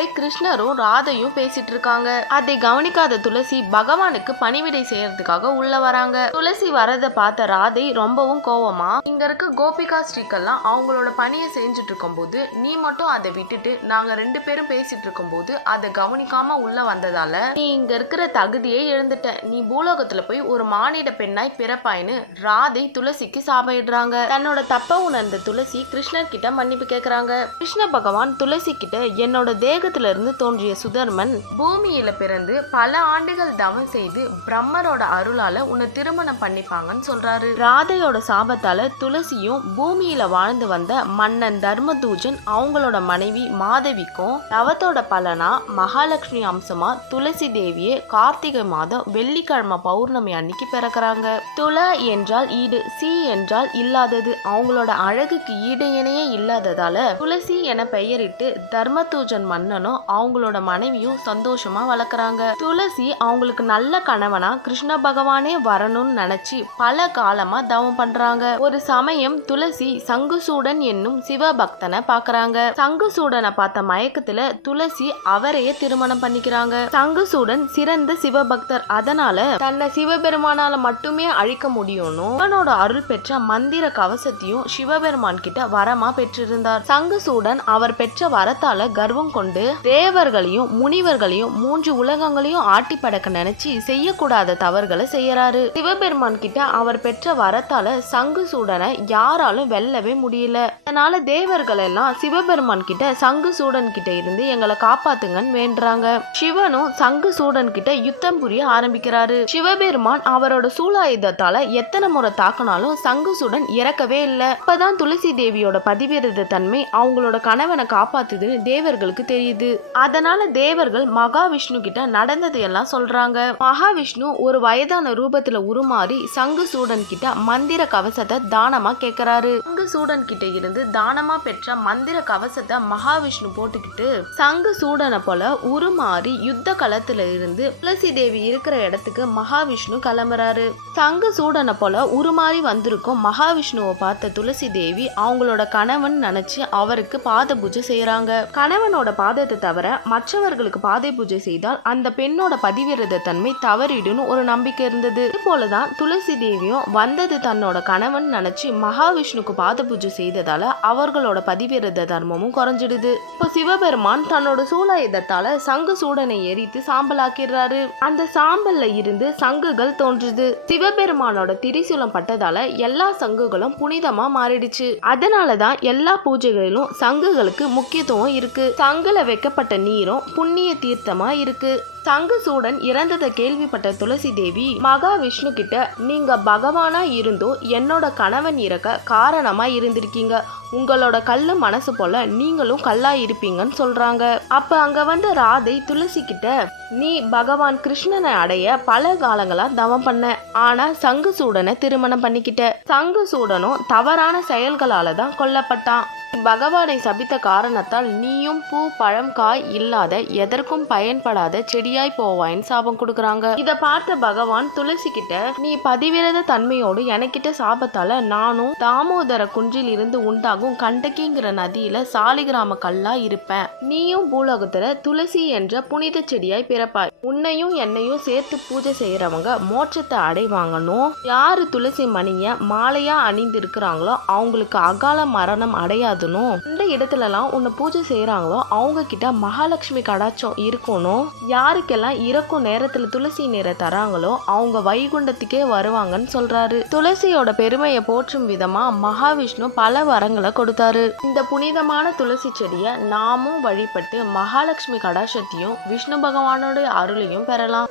ஒருமுறை கிருஷ்ணரும் ராதையும் பேசிட்டு இருக்காங்க. அதை கவனிக்காத துளசி பகவானுக்கு பணிவிடை செய்யறதுக்காக உள்ள வராங்க. துளசி வரத பார்த்த ராதை ரொம்பவும் கோவமா, இங்க இருக்க கோபிகா ஸ்ரீக்கெல்லாம் அவங்களோட பணியை செஞ்சுட்டு இருக்கும் போது நீ மட்டும் அதை விட்டுட்டு நாங்க 2 பேரும் பேசிட்டு இருக்கும் போது அதை கவனிக்காம உள்ள வந்ததால நீ இங்க இருக்கிற தகுதியை எழுந்துட்ட. நீ பூலோகத்துல போய் ஒரு மானிட பெண்ணாய் பிறப்பாயின்னு ராதை துளசிக்கு சாபையிடுறாங்க. தன்னோட தப்ப உணர்ந்த துளசி கிருஷ்ணர் கிட்ட மன்னிப்பு கேக்குறாங்க. கிருஷ்ண பகவான் துளசி கிட்ட என்னோட தேகத்துல இருந்து தோன்றிய சுதர்மன் பூமியில பிறந்து பல ஆண்டுகள் தவம் செய்து பிரம்மரோட அருளால உன்னை திருமணம் பண்ணிப்பாங்கன்னு சொல்றாரு. ராதையோட சாபத்தால துளசியும் பூமியில வாழ்ந்து வந்த மன்னன் தர்மதூஜன் அவங்களோட மனைவி மாதவிக்கும் தவத்தோட பலனா மகாலட்சுமி அம்சமா துளசி தேவியே கார்த்திகை மாதம் வெள்ளிக்கிழமை பௌர்ணமி அன்னைக்கு பிறக்கிறாங்க. துள என்றால் ஈடு, சி என்றால் இல்லாதது. அவங்களோட அழகுக்கு ஈடு இணையே இல்லாததால துளசி என பெயரிட்டு தர்மதூஜன் மன்னனும் அவங்களோட மனைவியும் சந்தோஷமா வளர்க்குறாங்க. துளசி அவங்களுக்கு நல்ல கணவனா கிருஷ்ண பகவானே வரணும்னு நினைச்சு பல காலமா தவம் பண்றாங்க. ஒரு சமயம் துளசி சங்குசூடன் என்னும் சிவபக்தனை பாக்குறாங்க. சங்குசூடனை பார்த்த மயக்கத்துல துளசி அவரையே திருமணம் பண்ணிக்கிறாங்க. சங்குசூடன் சிறந்த சிவபக்தர், அதனால தன்னை சிவபெருமானால மட்டுமே அழிக்க முடியும்னு அவனோட அருள் பெற்ற மந்திர கவசத்தையும் சிவபெருமான் கிட்ட வரமா பெற்றிருந்தார். சங்குசூடன் அவர் பெற்ற வரத்தால கர்வம் கொண்டு தேவர்களையும் முனிவர்களையும் 3 உலகங்களையும் ஆட்டி படக்க நினைச்சு செய்யக்கூடாத தவறுகளை செய்யறாரு. சிவபெருமான் கிட்ட அவர் பெற்ற வரத்தால சங்குசூடனை யாராலும் வெல்லவே முடியல. அதனால தேவர்கள் எல்லாம் சிவபெருமான் கிட்ட சங்குசூடன் கிட்ட இருந்து எங்களை காப்பாத்துங்கன்னு வேண்டுறாங்க. சிவனும் சங்குசூடன் கிட்ட யுத்தம் புரிய ஆரம்பிக்கிறாரு. சிவபெருமான் அவரோட சூலாயுதத்தால எத்தனை முறை தாக்கினாலும் சங்குசூடன் இறக்கவே இல்லை. அப்பதான் துளசி தேவியோட பதிவிரத தன்மை அவங்களோட கணவனை காப்பாத்துதுன்னு தேவர்களுக்கு தெரியுது. அதனால தேவர்கள் மகாவிஷ்ணு கிட்ட நடந்தது எல்லாம் சொல்றாங்க. மகாவிஷ்ணு ஒரு வயதான ரூபத்துல உருமாறி சங்குசூடன் கிட்ட மந்திர கவசத்தை தானமா கேட்கிறாரு. சங்குசூடன் கிட்ட இருந்து தானமா பெற்ற மந்திர கவசத்தை மகாவிஷ்ணு போட்டுக்கிட்டு சங்குசூடனை போல உருமாறி யுத்த களத்துல இருந்து துளசி தேவி இருக்கிற இடத்துக்கு மகாவிஷ்ணு கிளம்புறாரு. சங்குசூடனை போல உருமாறி வந்திருக்கும் மகாவிஷ்ணுவை பார்த்த துளசி தேவி அவங்களோட கணவன் நினைச்சு அவருக்கு பாத பூஜை செய்யறாங்க. கணவனோட பாதத்தை தவிர மற்றவர்களுக்கு பாதை பூஜை செய்தால் அந்த பெண்ணோட பதிவிரத தன்மை தவறிடுன்னு ஒரு நம்பிக்கை இருந்தது. இது போலதான் துளசி தேவியும் வந்தது தன்னோட கணவன் நினைச்சு மகாவிஷ்ணுக்கு பாத பூஜை செய்ததால அவர்களோட பதிவிரத தர்மமும் குறைஞ்சிடுது. இப்போ சிவபெருமான் தன்னோட சூலாயுதத்தால சங்கு சூடனை எரித்து சாம்பலாக்கிறாரு. அந்த சாம்பல்ல இருந்து சங்குகள் தோன்றுது. சிவபெருமானோட திரிசூலம் பட்டதால எல்லா சங்குகளும் புனிதமா மாறிடுச்சு. அதனாலதான் எல்லா பூஜைகளிலும் சங்குகளுக்கு முக்கியத்துவம் இருக்கு. சங்குல வைக்கப்பட்ட நீரும் புண்ணிய தீர்த்தமா இருக்கு. சங்குசூடன் இறந்ததை கேள்விப்பட்ட துளசி தேவி மகாவிஷ்ணு கிட்ட நீங்க பகவானா இருந்தோ என்னோட கணவன் இறக்க காரணமா இருந்திருக்கீங்க, உங்களோட கல்லு மனசு போல நீங்களும் கல்லா இருப்பீங்கன்னு சொல்றாங்க. அப்ப அங்க வந்த ராதை துளசி கிட்ட நீ பகவான் கிருஷ்ணனை அடைய பல காலங்களா தவம் பண்ண, ஆனா சங்குசூடனை திருமணம் பண்ணிக்கிட்ட. சங்குசூடனும் தவறான செயல்களால தான் கொல்லப்பட்டான். பகவானை சபித்த காரணத்தால் நீயும் பூ பழம் காய் இல்லாத எதற்கும் பயன்படாத செடியாய் போவாயின்னு சாபம் கொடுக்கறாங்க. இத பார்த்த பகவான் துளசி கிட்ட நீ பதிவிரத தன்மையோடு எனக்கிட்ட சாபத்தால நானும் தாமோதர குன்றில் இருந்து உண்டாகும் கண்டகிங்கிற நதியில சாலிகிராம கல்லா இருப்பேன். நீயும் பூலோகத்துல துளசி என்ற புனித செடியாய் பிறப்பாய். உன்னையும் என்னையும் சேர்த்து பூஜை செய்யறவங்க மோட்சத்தை அடைவாங்கன்னு. யாரு துளசி மணிய மாலையா அணிந்து இருக்கிறாங்களோ அவங்களுக்கு அகால மரணம் அடையாது. இந்த இடத்துலலாம் உன்னை பூஜை செய்யறாங்களோ அவங்க கிட்ட மகாலட்சுமி கடாட்சம் இருக்கணும். யாருக்கெல்லாம் இறக்கும் நேரத்துல துளசி நீரை தராங்களோ அவங்க வைகுண்டத்துக்கே வருவாங்கன்னு சொல்றாரு. துளசியோட பெருமையை போற்றும் விதமா மகாவிஷ்ணு பல வரங்களை கொடுத்தாரு. இந்த புனிதமான துளசி செடியை நாமும் வழிபட்டு மகாலட்சுமி கடாட்சத்தையும் விஷ்ணு பகவானோட அருளையும் பெறலாம்.